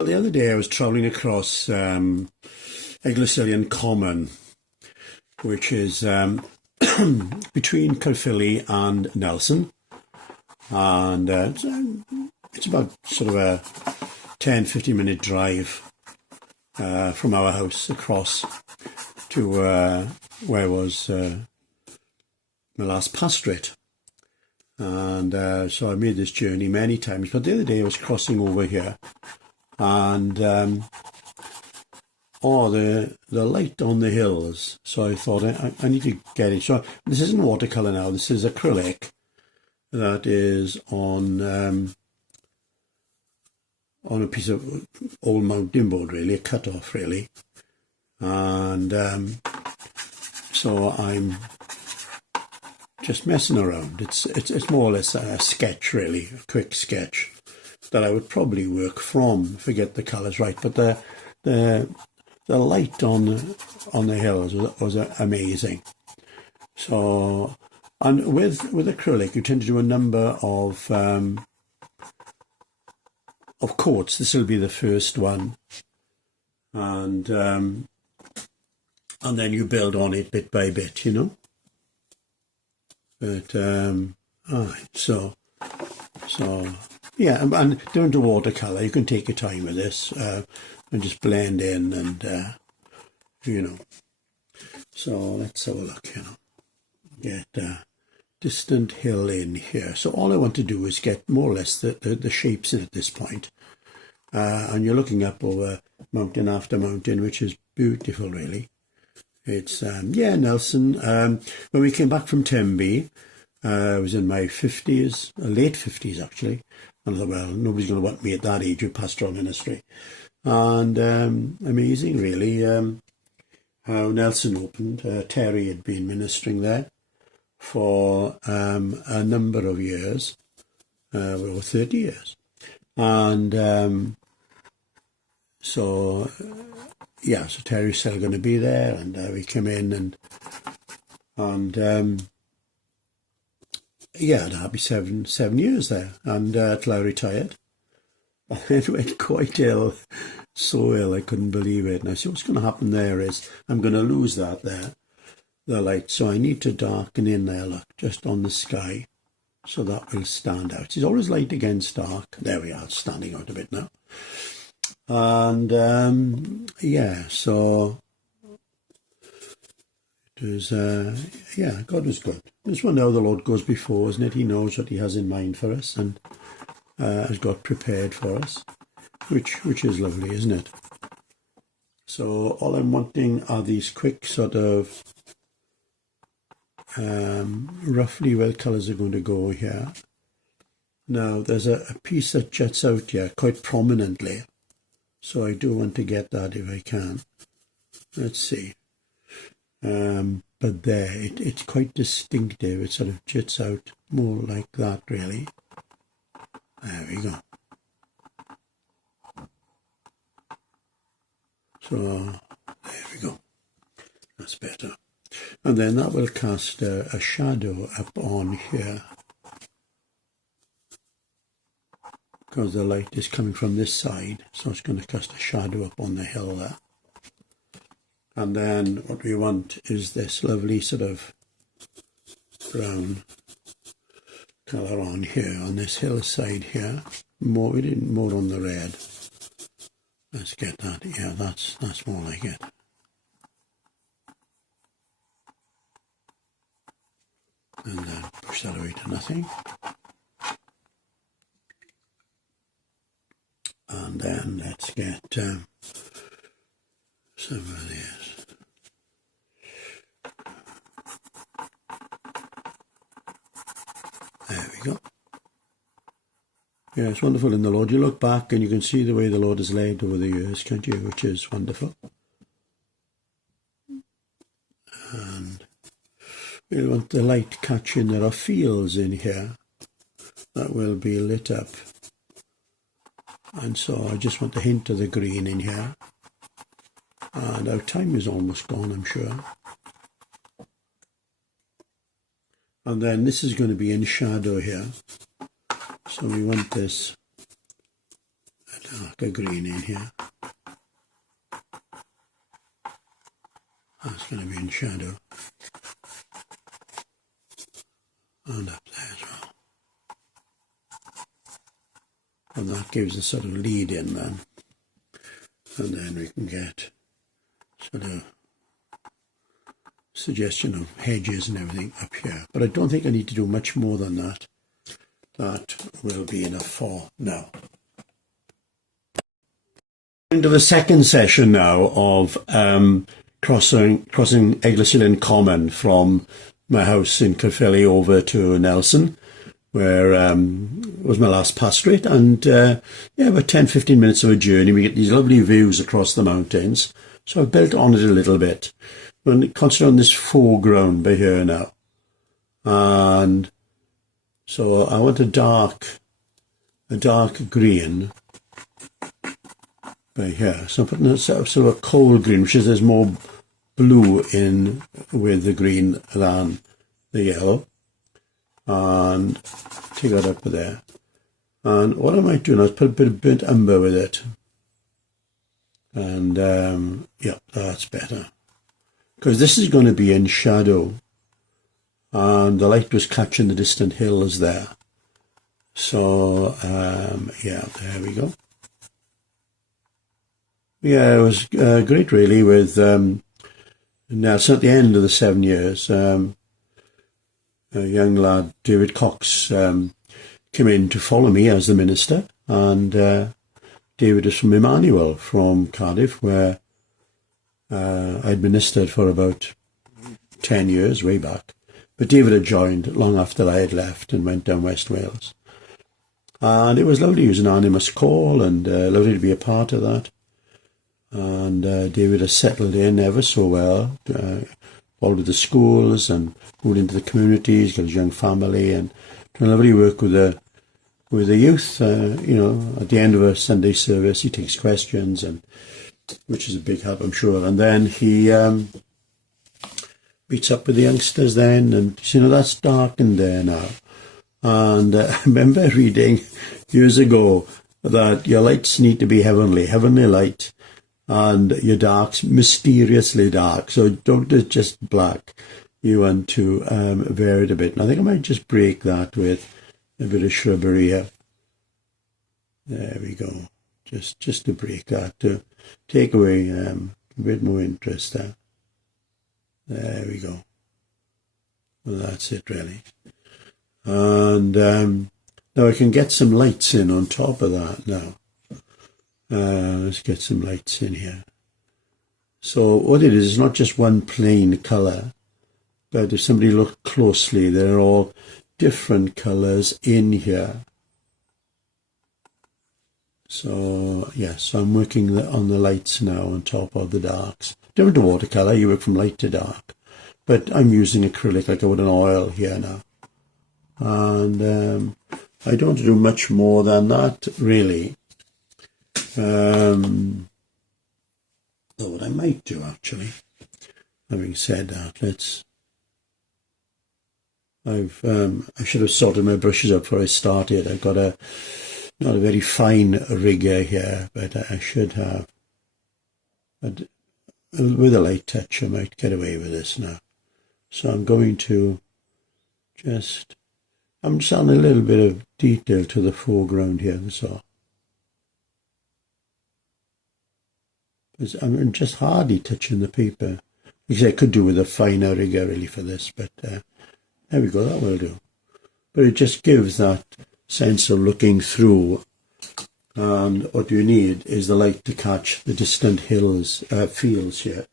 The other day I was travelling across Eglwysilan Common, which is between Caerphilly and Nelson, and it's about sort of a 10-15 minute drive from our house across to where was my last pastorate. And so I made this journey many times, but the other day I was crossing over here, and the light on the hills. So I thought I need to get it. So this isn't watercolour now. This is acrylic that is on a piece of old mountain board, really, a cut off, really. And so I'm just messing around. It's more or less a sketch, really, a quick sketch that I would probably work from if I get the colours right. But the light on the hills was amazing. So, and with acrylic, you tend to do a number of coats. This will be the first one, and then you build on it bit by bit, you know. But so yeah, and down to watercolour, you can take your time with this and just blend in, and you know. So let's have a look, you know. Get distant hill in here. So all I want to do is get more or less the shapes in at this point. And you're looking up over mountain after mountain, which is beautiful, really. It's, yeah, Nelson. When we came back from Tenby, I was in my 50s, late 50s actually. And I thought, well, nobody's going to want me at that age with pastoral ministry. And amazing, really, how Nelson opened. Terry had been ministering there for a number of years, over 30 years. And so, yeah, so Terry's still going to be there, and we came in, and yeah, I'd happy seven years there, and till I retired. It went quite ill, so ill I couldn't believe it. And I said, what's going to happen there is I'm going to lose that there, the light. So I need to darken in there, look, just on the sky, so that will stand out. It's always light against dark. There we are, it's standing out a bit now. And yeah, so it was, yeah, God was good. Just wonder how the Lord goes before, isn't it? He knows what he has in mind for us, and has got prepared for us, which is lovely, isn't it? So all I'm wanting are these quick sort of roughly where the colours are going to go here. Now there's a piece that juts out here quite prominently, so I do want to get that if I can. Let's see. But there, it's quite distinctive. It sort of juts out more like that, really. There we go. So, there we go. That's better. And then that will cast a shadow up on here, because the light is coming from this side, so it's going to cast a shadow up on the hill there. And then what we want is this lovely sort of brown colour on here, on this hillside here. We did more on the red. Let's get that. Yeah, that's more like it. And then push that away to nothing. And then let's get some of these. There we go. Yeah, it's wonderful in the Lord. You look back and you can see the way the Lord has led over the years, can't you? Which is wonderful. And we want the light catching. There are fields in here that will be lit up. And so I just want a hint of the green in here. And our time is almost gone, I'm sure. And then this is going to be in shadow here. So we want this at darker green in here. That's going to be in shadow. And up there as well. And that gives a sort of lead in then. And then we can get sort of suggestion of hedges and everything up here. But I don't think I need to do much more than that. That will be enough for now. Into the second session now of crossing Eglwysilan Common from my house in Caerphilly over to Nelson, where was my last pastorate, and yeah, about 10-15 minutes of a journey. We get these lovely views across the mountains, so I've built on it a little bit. I'm concentrating on this foreground by here now, and so I want a dark green by here. So I'm putting a sort of a coal green, which is there's more blue in with the green than the yellow, and take that up there. And what I might do now is put a bit of burnt umber with it, and yeah, that's better, because this is going to be in shadow and the light was catching the distant hills there. So yeah, there we go. Yeah, it was great really with Nelson at the end of the 7 years. A young lad, David Cox, came in to follow me as the minister, and David is from Emmanuel, from Cardiff, where I'd ministered for about 10 years, way back. But David had joined long after I had left and went down West Wales. And it was lovely. It was an anonymous call, and lovely to be a part of that. And David has settled in ever so well, involved with the schools and moved into the communities, got his young family, and done lovely work with the youth. You know, at the end of a Sunday service, he takes questions, and which is a big help, I'm sure. And then he meets up with the youngsters then, and you know, that's darkened there now. And I remember reading years ago that your lights need to be heavenly light, and your darks mysteriously dark. So don't do just black. You want to vary it a bit. And I think I might just break that with a bit of shrubbery here. There we go. Just to break that, to take away a bit more interest there. There we go. Well, that's it really. And now I can get some lights in on top of that now. Let's get some lights in here. So what it is not just one plain colour, but if somebody looks closely, they're all different colours in here. So yes, so I'm working on the lights now on top of the darks. Different to watercolour, you work from light to dark, but I'm using acrylic like I would an oil here now. And I don't do much more than that really. So what I might do actually, having said that, I should have sorted my brushes out before I started. I've got not a very fine rigger here, but I should have. But with a light touch, I might get away with this now. So I'm going to I'm just adding a little bit of detail to the foreground here, that's all. I'm just hardly touching the paper. Because I could do with a finer rigger really for this, but there we go, that will do. But it just gives that sense of looking through, and what you need is the light to catch the distant hills, fields here.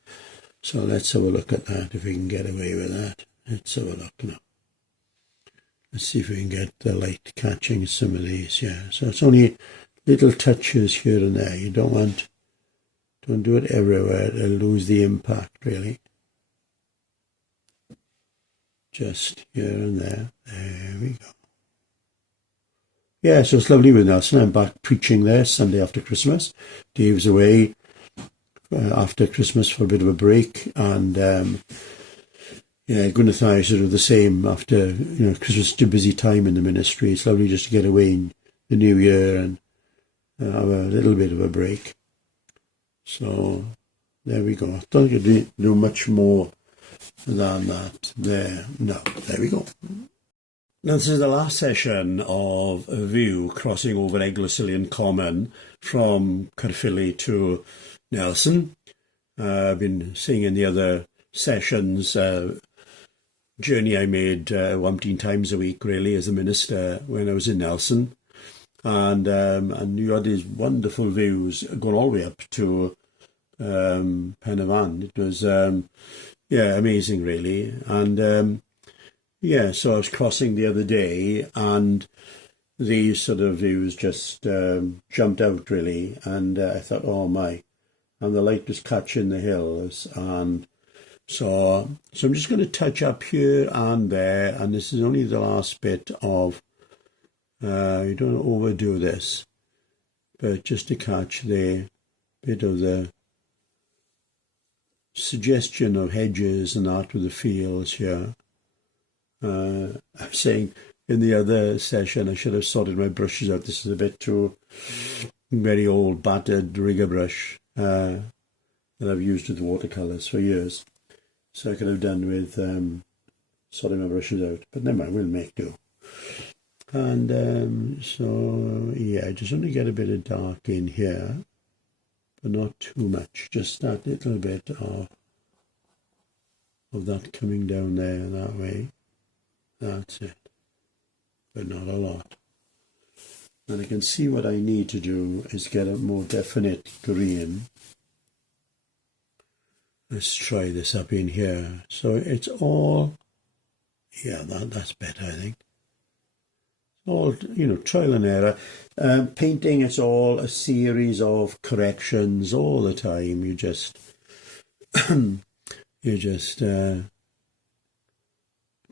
So let's have a look at that, if we can get away with that. Let's have a look now. Let's see if we can get the light catching some of these, yeah. So it's only little touches here and there. You don't do it everywhere, it'll lose the impact really. Just here and there. There we go. Yeah, so it's lovely with Nelson. I'm back preaching there Sunday after Christmas. Dave's away after Christmas for a bit of a break, and yeah, Gwyneth and I sort of the same after, you know, Christmas is a busy time in the ministry. It's lovely just to get away in the new year and have a little bit of a break. So there we go. I don't think you do much more than that there. No, there we go. Now this is the last session of a view crossing over Eglwysilan Common from Caerphilly to Nelson. I've been seeing in the other sessions journey I made 1 times a week really as a minister when I was in Nelson, and you had these wonderful views going all the way up to Pen y Fan. It was amazing really, and so I was crossing the other day and these sort of views just jumped out really, and I thought, oh my, and the light was catching the hills, and so I'm just going to touch up here and there, and this is only the last bit of, you don't overdo this, but just to catch the bit of the suggestion of hedges and that with the fields here. I was saying in the other session I should have sorted my brushes out. This is a bit too very old, battered rigger brush that I've used with watercolours for years. So I could have done with sorting my brushes out. But never mind, we'll make do. And I just want to get a bit of dark in here, but not too much. Just that little bit of that coming down there that way. That's it, but not a lot. And I can see what I need to do is get a more definite green. Let's try this up in here. So it's all, that's better, I think. All, trial and error. Painting, it's all a series of corrections all the time. You just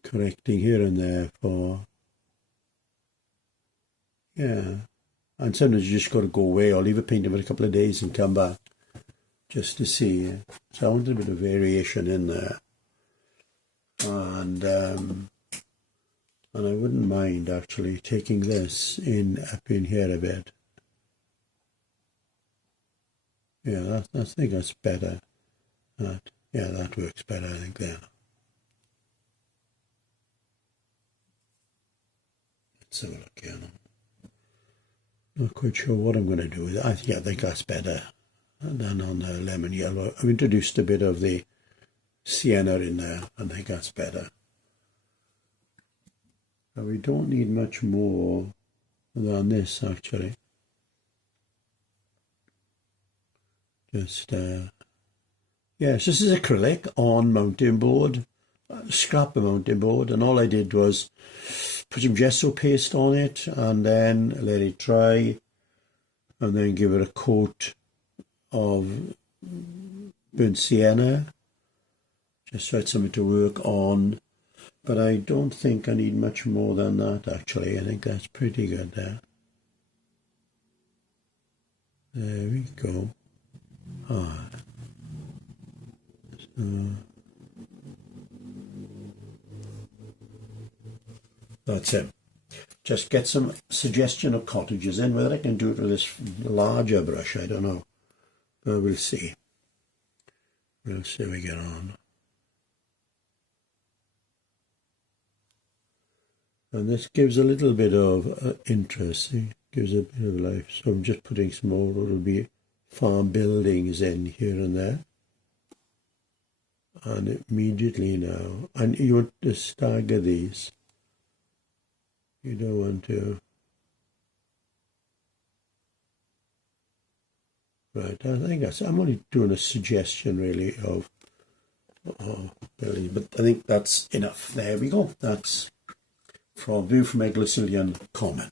correcting here and there for, and sometimes you just got to go away or leave a painting for a couple of days and come back just to see. So I want a bit of variation in there, and I wouldn't mind actually taking this up in here a bit. I think that's better. That works better, I think, there. Let's have a look here. Not quite sure what I'm going to do with it. I think that's better than on the lemon yellow. I've introduced a bit of the sienna in there. I think that's better. But we don't need much more than this, actually. Just, yes, this is acrylic on mountain board. Scrap the mountain board, and all I did was put some gesso paste on it and then let it dry, and then give it a coat of burnt sienna, just so it's something to work on. But I don't think I need much more than that, actually. I think that's pretty good there. There we go. That's it. Just get some suggestion of cottages in. Whether I can do it with this larger brush, I don't know. But we'll see. We'll see how we get on. And this gives a little bit of interest. See? Gives a bit of life. So I'm just putting some more, what will be farm buildings in here and there. And immediately now, and you want to stagger these. You don't want to. Right, I think I'm only doing a suggestion really of building, but I think that's enough. There we go. That's from view from Eglwysilan Common.